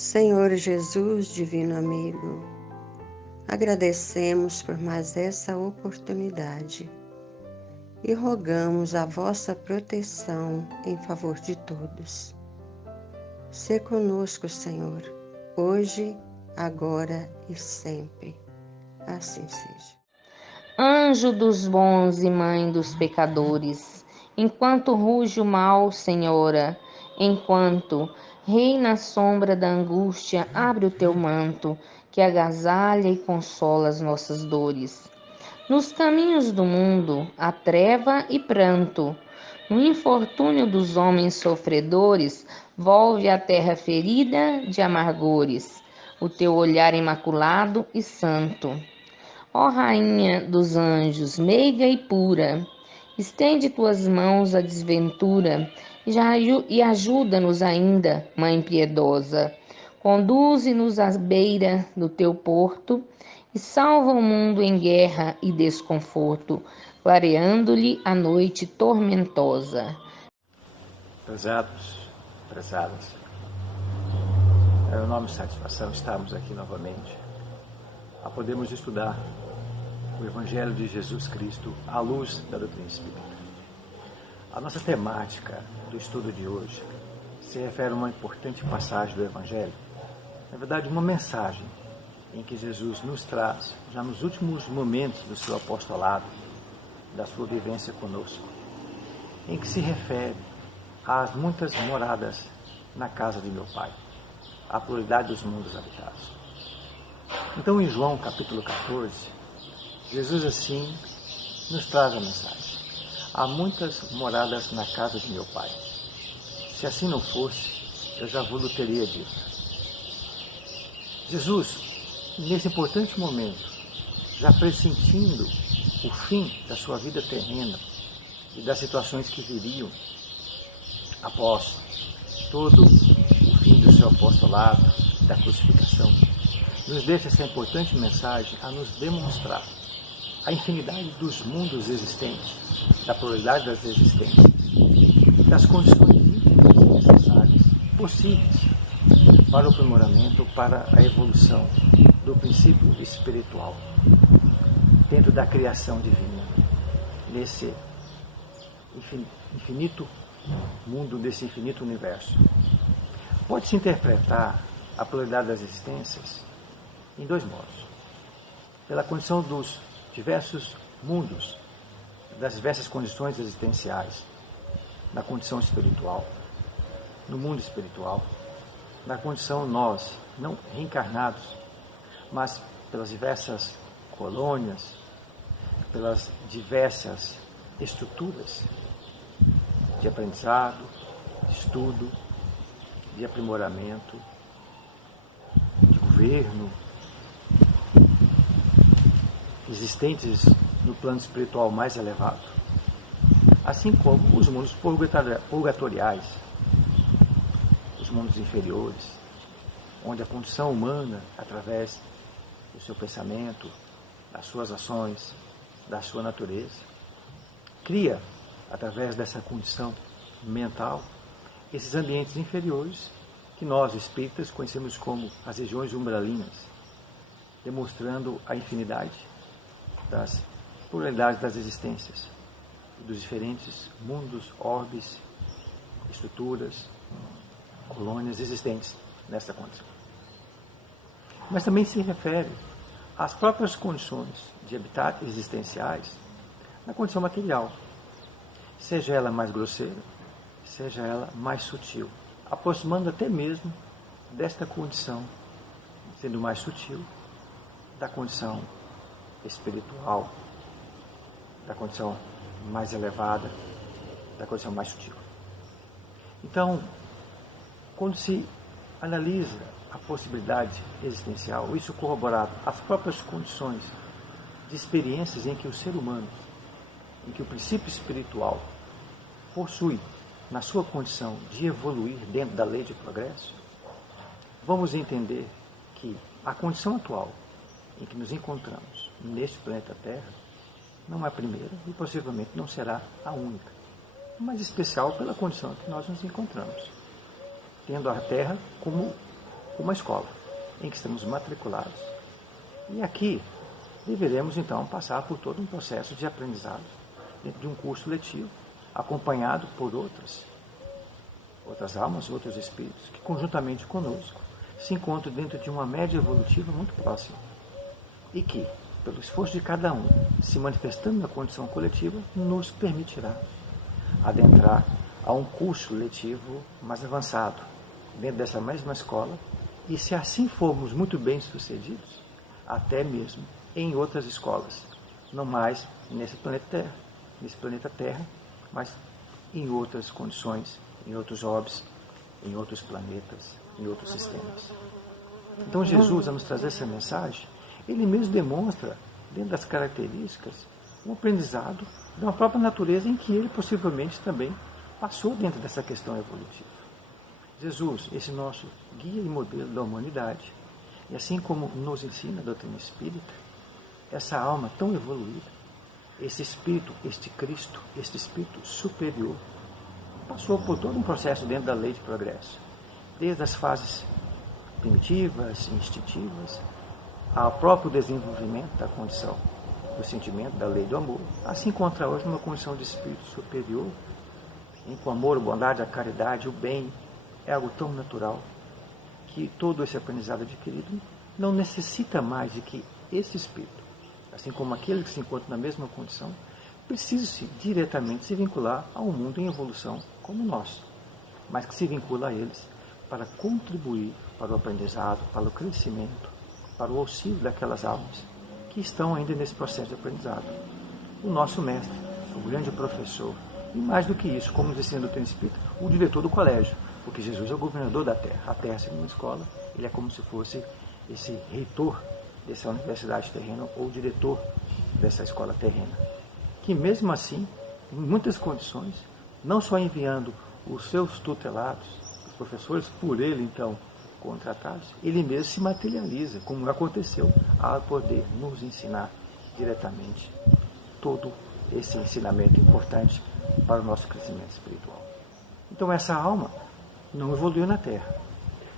Senhor Jesus, divino amigo, agradecemos por mais essa oportunidade e rogamos a vossa proteção em favor de todos. Sê conosco, Senhor, hoje, agora e sempre. Assim seja. Anjo dos bons e mãe dos pecadores, enquanto ruge o mal, Senhora, enquanto rei na sombra da angústia, abre o teu manto, que agasalha e consola as nossas dores. Nos caminhos do mundo há treva e pranto. No infortúnio dos homens sofredores, volve a terra ferida de amargores, o teu olhar imaculado e santo. Ó Rainha dos anjos, meiga e pura, estende tuas mãos à desventura e ajuda-nos ainda, Mãe piedosa. Conduze-nos à beira do teu porto e salva o mundo em guerra e desconforto, clareando-lhe a noite tormentosa. Prezados, prezadas, é um enorme satisfação estarmos aqui novamente a podermos estudar o Evangelho de Jesus Cristo à luz da doutrina espírita. A nossa temática do estudo de hoje se refere a uma importante passagem do Evangelho, na verdade uma mensagem em que Jesus nos traz, já nos últimos momentos do seu apostolado, da sua vivência conosco, em que se refere às muitas moradas na casa de meu Pai, à pluralidade dos mundos habitados. Então, em João capítulo 14, Jesus assim nos traz a mensagem: há muitas moradas na casa de meu Pai. Se assim não fosse, eu já vos teria dito. Jesus, nesse importante momento, já pressentindo o fim da sua vida terrena e das situações que viriam após todo o fim do seu apostolado, da crucificação, nos deixa essa importante mensagem a nos demonstrar a infinidade dos mundos existentes, da pluralidade das existências, das condições íntimas necessárias, possíveis, para o aprimoramento, para a evolução do princípio espiritual, dentro da criação divina, nesse infinito mundo, desse infinito universo. Pode-se interpretar a pluralidade das existências em dois modos: pela condição dos diversos mundos, das diversas condições existenciais, na condição espiritual, no mundo espiritual, na condição nós, não reencarnados, mas pelas diversas colônias, pelas diversas estruturas de aprendizado, de estudo, de aprimoramento, de governo, existentes no plano espiritual mais elevado, assim como os mundos purgatoriais, os mundos inferiores, onde a condição humana, através do seu pensamento, das suas ações, da sua natureza, cria, através dessa condição mental, esses ambientes inferiores que nós, espíritas, conhecemos como as regiões umbralinas, demonstrando a infinidade das pluralidades das existências, dos diferentes mundos, orbes, estruturas, colônias existentes nessa condição. Mas também se refere às próprias condições de habitat existenciais na condição material, seja ela mais grosseira, seja ela mais sutil, aproximando até mesmo desta condição, sendo mais sutil, da condição espiritual, da condição mais elevada, da condição mais sutil. Então, quando se analisa a possibilidade existencial, isso corroborado às próprias condições de experiências em que o ser humano, em que o princípio espiritual possui na sua condição de evoluir dentro da lei de progresso, vamos entender que a condição atual em que nos encontramos neste planeta Terra não é a primeira e possivelmente não será a única, mas especial pela condição em que nós nos encontramos, tendo a Terra como uma escola em que estamos matriculados. E aqui deveremos então passar por todo um processo de aprendizado dentro de um curso letivo, acompanhado por outras almas, outros espíritos, que conjuntamente conosco se encontram dentro de uma média evolutiva muito próxima e que, pelo esforço de cada um, se manifestando na condição coletiva, nos permitirá adentrar a um curso letivo mais avançado, dentro dessa mesma escola, e se assim formos muito bem sucedidos, até mesmo em outras escolas, não mais nesse planeta Terra, mas em outras condições, em outros orbes, em outros planetas, em outros sistemas. Então Jesus, ao nos trazer essa mensagem, ele mesmo demonstra, dentro das características, um aprendizado de uma própria natureza em que ele possivelmente também passou dentro dessa questão evolutiva. Jesus, esse nosso guia e modelo da humanidade, e assim como nos ensina a doutrina espírita, essa alma tão evoluída, esse espírito, este Cristo, este espírito superior, passou por todo um processo dentro da lei de progresso, desde as fases primitivas, instintivas, ao próprio desenvolvimento da condição do sentimento, da lei do amor, a se encontra hoje numa condição de espírito superior, em que o amor, a bondade, a caridade, o bem é algo tão natural que todo esse aprendizado adquirido não necessita mais de que esse espírito, assim como aquele que se encontra na mesma condição, precise diretamente se vincular a um mundo em evolução como o nosso, mas que se vincula a eles para contribuir para o aprendizado, para o crescimento, para o auxílio daquelas almas que estão ainda nesse processo de aprendizado. O nosso mestre, o grande professor, e mais do que isso, como nos ensina a doutrina espírita, o diretor do colégio, porque Jesus é o governador da Terra. A Terra, segundo a escola, ele é como se fosse esse reitor dessa universidade terrena ou diretor dessa escola terrena, que mesmo assim, em muitas condições, não só enviando os seus tutelados, os professores por ele então contratados, ele mesmo se materializa, como aconteceu, a poder nos ensinar diretamente todo esse ensinamento importante para o nosso crescimento espiritual. Então essa alma não evoluiu na Terra,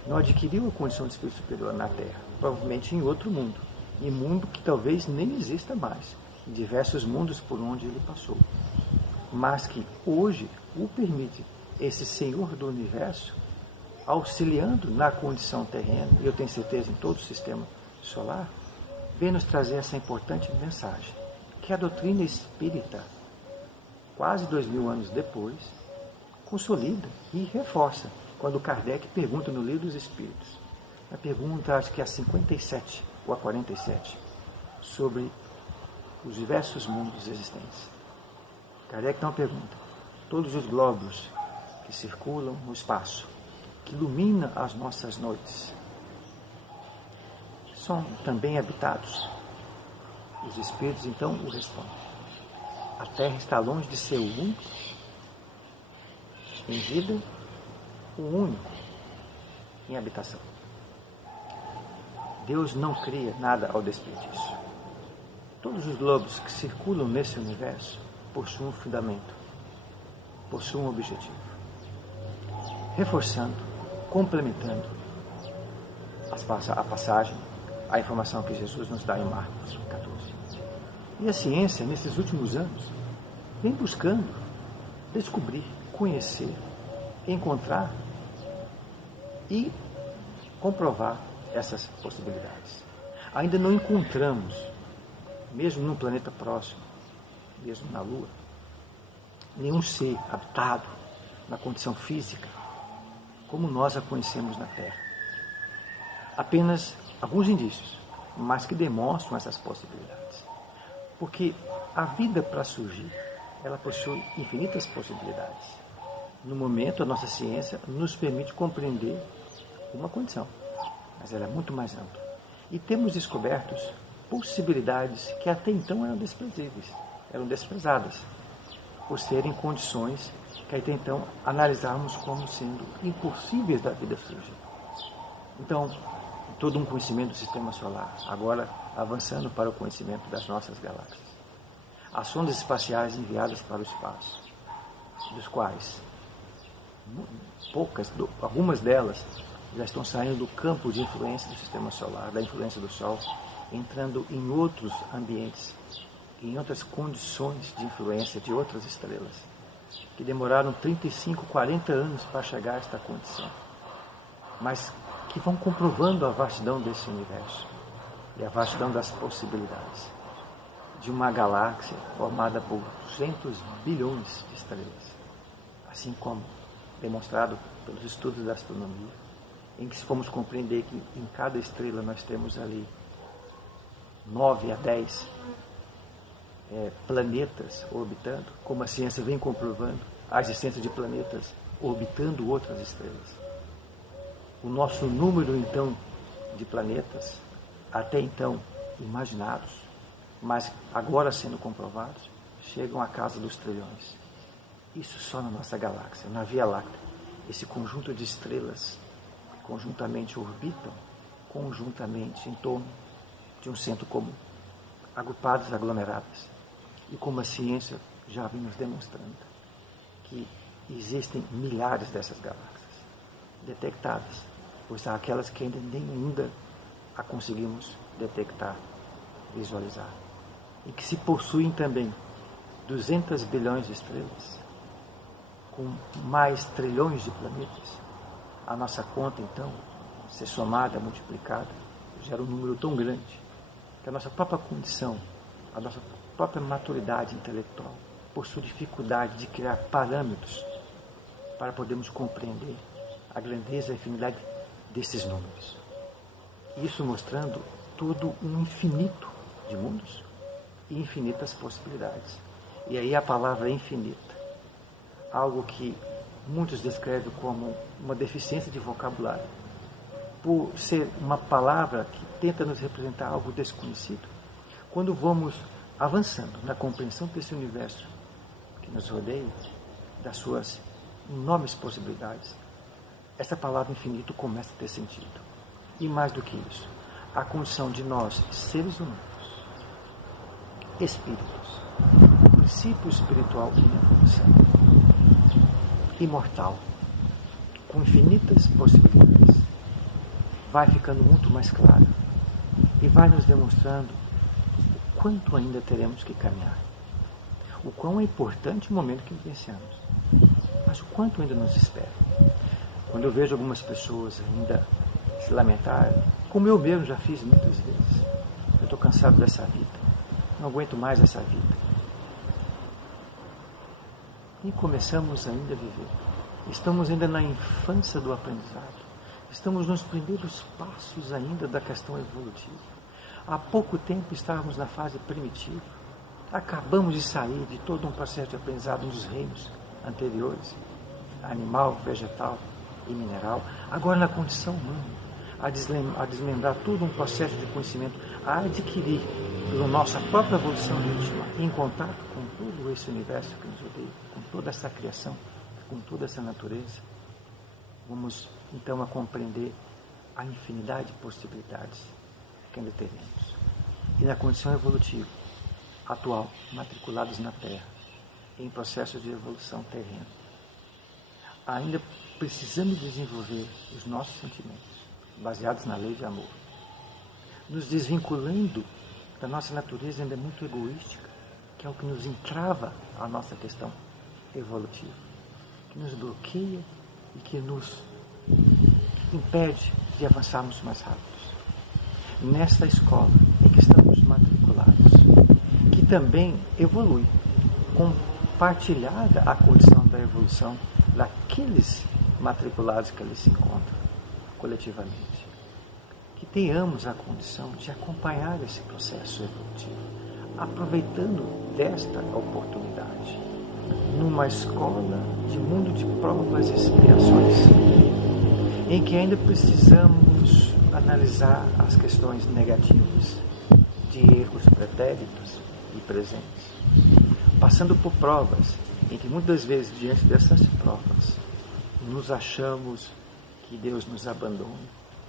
não adquiriu a condição de espírito superior na Terra, provavelmente em outro mundo, em mundo que talvez nem exista mais, em diversos mundos por onde ele passou, mas que hoje o permite esse Senhor do Universo, auxiliando na condição terrena, e eu tenho certeza em todo o sistema solar, vem nos trazer essa importante mensagem, que a doutrina espírita, quase 2000 anos depois, consolida e reforça, quando Kardec pergunta no Livro dos Espíritos, a pergunta acho que é a 57 ou a 47, sobre os diversos mundos existentes. Kardec então pergunta, todos os glóbulos que circulam no espaço, que ilumina as nossas noites, são também habitados? Os Espíritos então o respondem. A Terra está longe de ser o único em vida, o único em habitação. Deus não cria nada ao desperdício. Todos os globos que circulam nesse universo possuem um fundamento, possuem um objetivo. Reforçando, complementando a passagem, a informação que Jesus nos dá em Marcos 14. E a ciência, nesses últimos anos, vem buscando descobrir, conhecer, encontrar e comprovar essas possibilidades. Ainda não encontramos, mesmo num planeta próximo, mesmo na Lua, nenhum ser habitado na condição física como nós a conhecemos na Terra. Apenas alguns indícios, mas que demonstram essas possibilidades. Porque a vida, para surgir, ela possui infinitas possibilidades. No momento, a nossa ciência nos permite compreender uma condição, mas ela é muito mais ampla. E temos descoberto possibilidades que até então eram desprezíveis, eram desprezadas, por serem condições que até então analisávamos como sendo impossíveis da vida surgir. Então, todo um conhecimento do sistema solar, agora avançando para o conhecimento das nossas galáxias. As sondas espaciais enviadas para o espaço, dos quais algumas delas já estão saindo do campo de influência do sistema solar, da influência do Sol, entrando em outros ambientes, em outras condições de influência de outras estrelas, que demoraram 35, 40 anos para chegar a esta condição, mas que vão comprovando a vastidão desse universo e a vastidão das possibilidades de uma galáxia formada por 200 bilhões de estrelas, assim como demonstrado pelos estudos da astronomia, em que se formos compreender que em cada estrela nós temos ali 9 a 10 planetas orbitando, como a ciência vem comprovando a existência de planetas orbitando outras estrelas. O nosso número, então, de planetas, até então imaginados, mas agora sendo comprovados, chegam à casa dos trilhões. Isso só na nossa galáxia, na Via Láctea. Esse conjunto de estrelas conjuntamente orbitam, conjuntamente em torno de um centro comum, agrupadas, aglomeradas. E como a ciência já vem nos demonstrando, que existem milhares dessas galáxias detectadas, pois há aquelas que ainda a conseguimos detectar, visualizar. E que se possuem também 200 bilhões de estrelas, com mais trilhões de planetas. A nossa conta, então, ser somada, multiplicada, gera um número tão grande que a nossa própria condição, a nossa própria maturidade intelectual possui dificuldade de criar parâmetros para podermos compreender a grandeza e a infinidade desses números. Isso mostrando todo um infinito de mundos e infinitas possibilidades. E aí a palavra infinita, algo que muitos descrevem como uma deficiência de vocabulário, por ser uma palavra que tenta nos representar algo desconhecido. Quando vamos avançando na compreensão desse universo que nos rodeia, das suas enormes possibilidades, essa palavra infinito começa a ter sentido. E mais do que isso, a condição de nós, seres humanos, espíritos, princípio espiritual em evolução, imortal, com infinitas possibilidades, vai ficando muito mais claro e vai nos demonstrando o quanto ainda teremos que caminhar, o quão é importante o momento que vivenciamos, mas o quanto ainda nos espera. Quando eu vejo algumas pessoas ainda se lamentarem, como eu mesmo já fiz muitas vezes, eu estou cansado dessa vida, não aguento mais essa vida. E começamos ainda a viver. Estamos ainda na infância do aprendizado. Estamos nos primeiros passos ainda da questão evolutiva. Há pouco tempo estávamos na fase primitiva. Acabamos de sair de todo um processo de aprendizado nos reinos anteriores, animal, vegetal e mineral. Agora na condição humana, a desmembrar todo um processo de conhecimento, a adquirir pela nossa própria evolução íntima, em contato com todo esse universo que nos rodeia, com toda essa criação, com toda essa natureza. Vamos então a compreender a infinidade de possibilidades que ainda teremos. E na condição evolutiva atual, matriculados na Terra, em processo de evolução terrena, ainda precisamos desenvolver os nossos sentimentos, baseados na lei de amor, nos desvinculando da nossa natureza ainda muito egoística, que é o que nos entrava a nossa questão evolutiva, que nos bloqueia e que nos impede de avançarmos mais rápidos. Nesta escola em que estamos matriculados, que também evolui, compartilhada a condição da evolução daqueles matriculados que ali se encontram coletivamente. Que tenhamos a condição de acompanhar esse processo evolutivo, aproveitando desta oportunidade, numa escola de mundo de provas e expiações, em que ainda precisamos analisar as questões negativas de erros pretéritos e presentes, passando por provas em que muitas vezes, diante dessas provas, nos achamos que Deus nos abandona,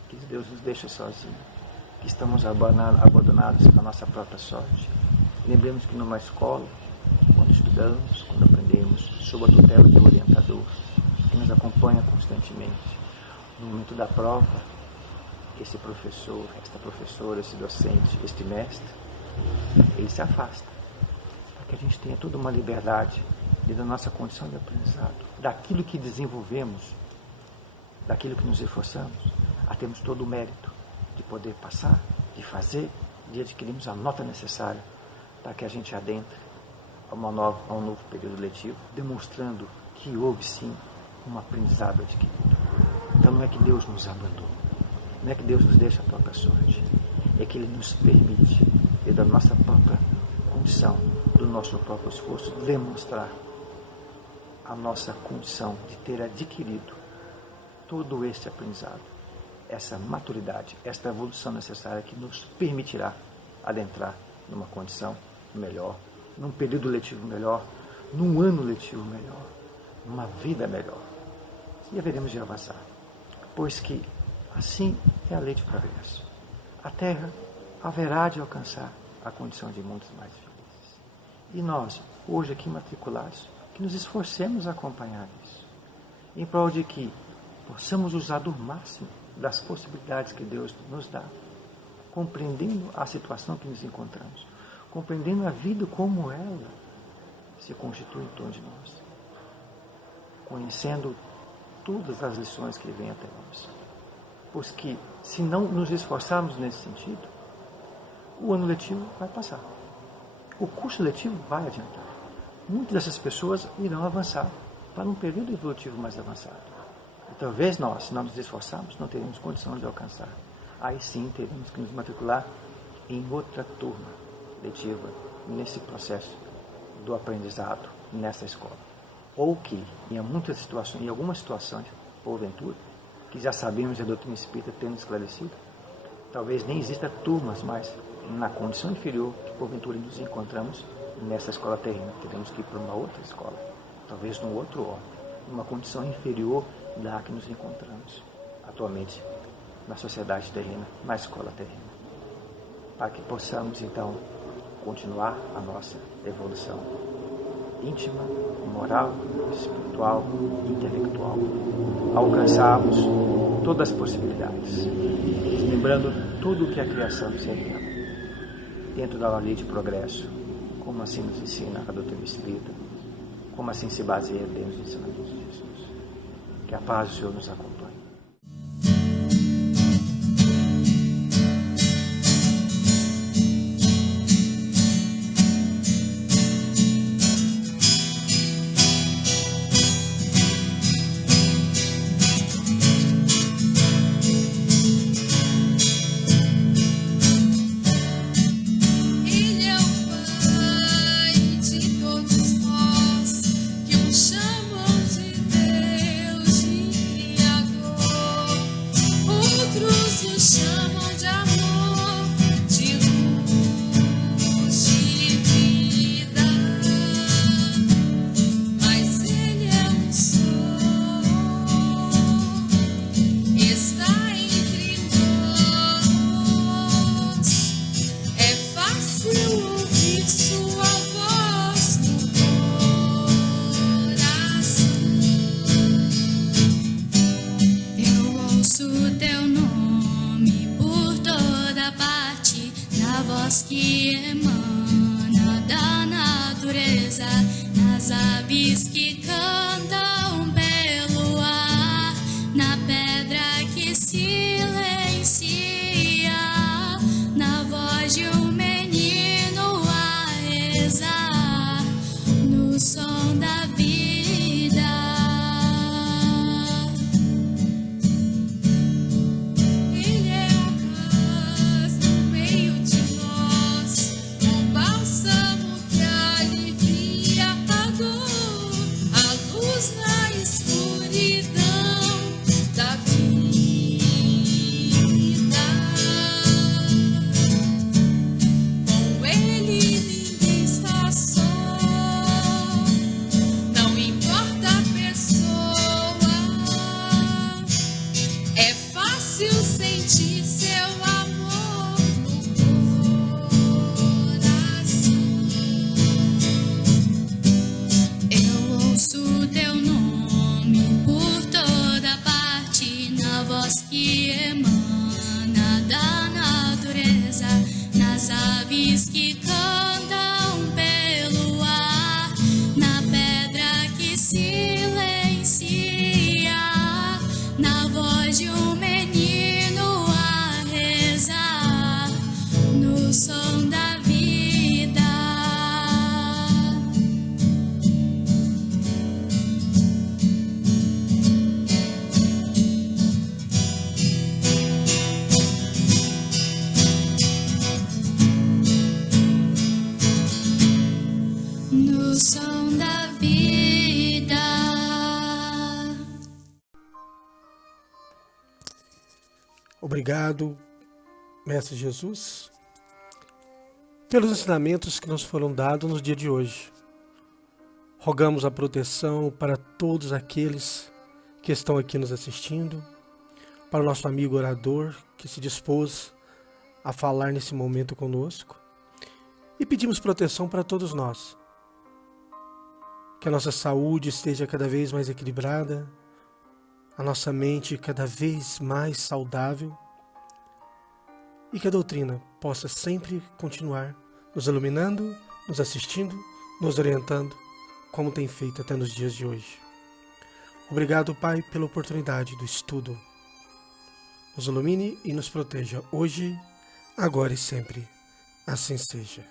que Deus nos deixa sozinhos, que estamos abandonados na nossa própria sorte. Lembremos que numa escola, quando estudamos, quando aprendemos, sob a tutela de um orientador que nos acompanha constantemente, no momento da prova, esse professor, esta professora, esse docente, este mestre, ele se afasta, para que a gente tenha toda uma liberdade dentro da nossa condição de aprendizado, daquilo que desenvolvemos, daquilo que nos esforçamos, a termos todo o mérito de poder passar, de fazer, de adquirirmos a nota necessária para que a gente adentre a um novo período letivo, demonstrando que houve sim um aprendizado adquirido. Então não é que Deus nos abandonou, não é que Deus nos deixa a própria sorte, é que Ele nos permite, e da nossa própria condição, do nosso próprio esforço, demonstrar a nossa condição de ter adquirido todo este aprendizado, essa maturidade, esta evolução necessária que nos permitirá adentrar numa condição melhor, num período letivo melhor, num ano letivo melhor, numa vida melhor. E haveremos de avançar, pois que assim é a lei de progresso. A Terra haverá de alcançar a condição de mundos mais felizes. E nós, hoje aqui matriculados, que nos esforcemos a acompanhar isso, em prol de que possamos usar do máximo das possibilidades que Deus nos dá, compreendendo a situação que nos encontramos, compreendendo a vida como ela se constitui em torno de nós, conhecendo todas as lições que vêm até nós. Pois que, se não nos esforçarmos nesse sentido, o ano letivo vai passar. O curso letivo vai adiantar. Muitas dessas pessoas irão avançar para um período evolutivo mais avançado. E talvez nós, se não nos esforçarmos, não teremos condição de alcançar. Aí sim teremos que nos matricular em outra turma letiva, nesse processo do aprendizado, nessa escola. Ou que, em algumas situações, porventura, que já sabemos a doutrina espírita tendo esclarecido, talvez nem exista turmas mais na condição inferior que porventura nos encontramos nessa escola terrena. Teremos que ir para uma outra escola, talvez num outro órgão, numa condição inferior da que nos encontramos atualmente na sociedade terrena, na escola terrena, para que possamos então continuar a nossa evolução íntima, moral, espiritual, intelectual, alcançarmos todas as possibilidades, lembrando tudo o que a criação nos revela, dentro da lei de progresso, como assim nos ensina a doutrina espírita, como assim se baseia dentro dos ensinamentos de Jesus. Que a paz do Senhor nos acompanhe. Chamam de Deus de criador. o som da vida. Obrigado, Mestre Jesus, pelos ensinamentos que nos foram dados no dia de hoje. Rogamos a proteção para todos aqueles que estão aqui nos assistindo, para o nosso amigo orador que se dispôs a falar nesse momento conosco, e pedimos proteção para todos nós. Que a nossa saúde esteja cada vez mais equilibrada, a nossa mente cada vez mais saudável, e que a doutrina possa sempre continuar nos iluminando, nos assistindo, nos orientando, como tem feito até nos dias de hoje. Obrigado, Pai, pela oportunidade do estudo. Nos ilumine e nos proteja hoje, agora e sempre. Assim seja.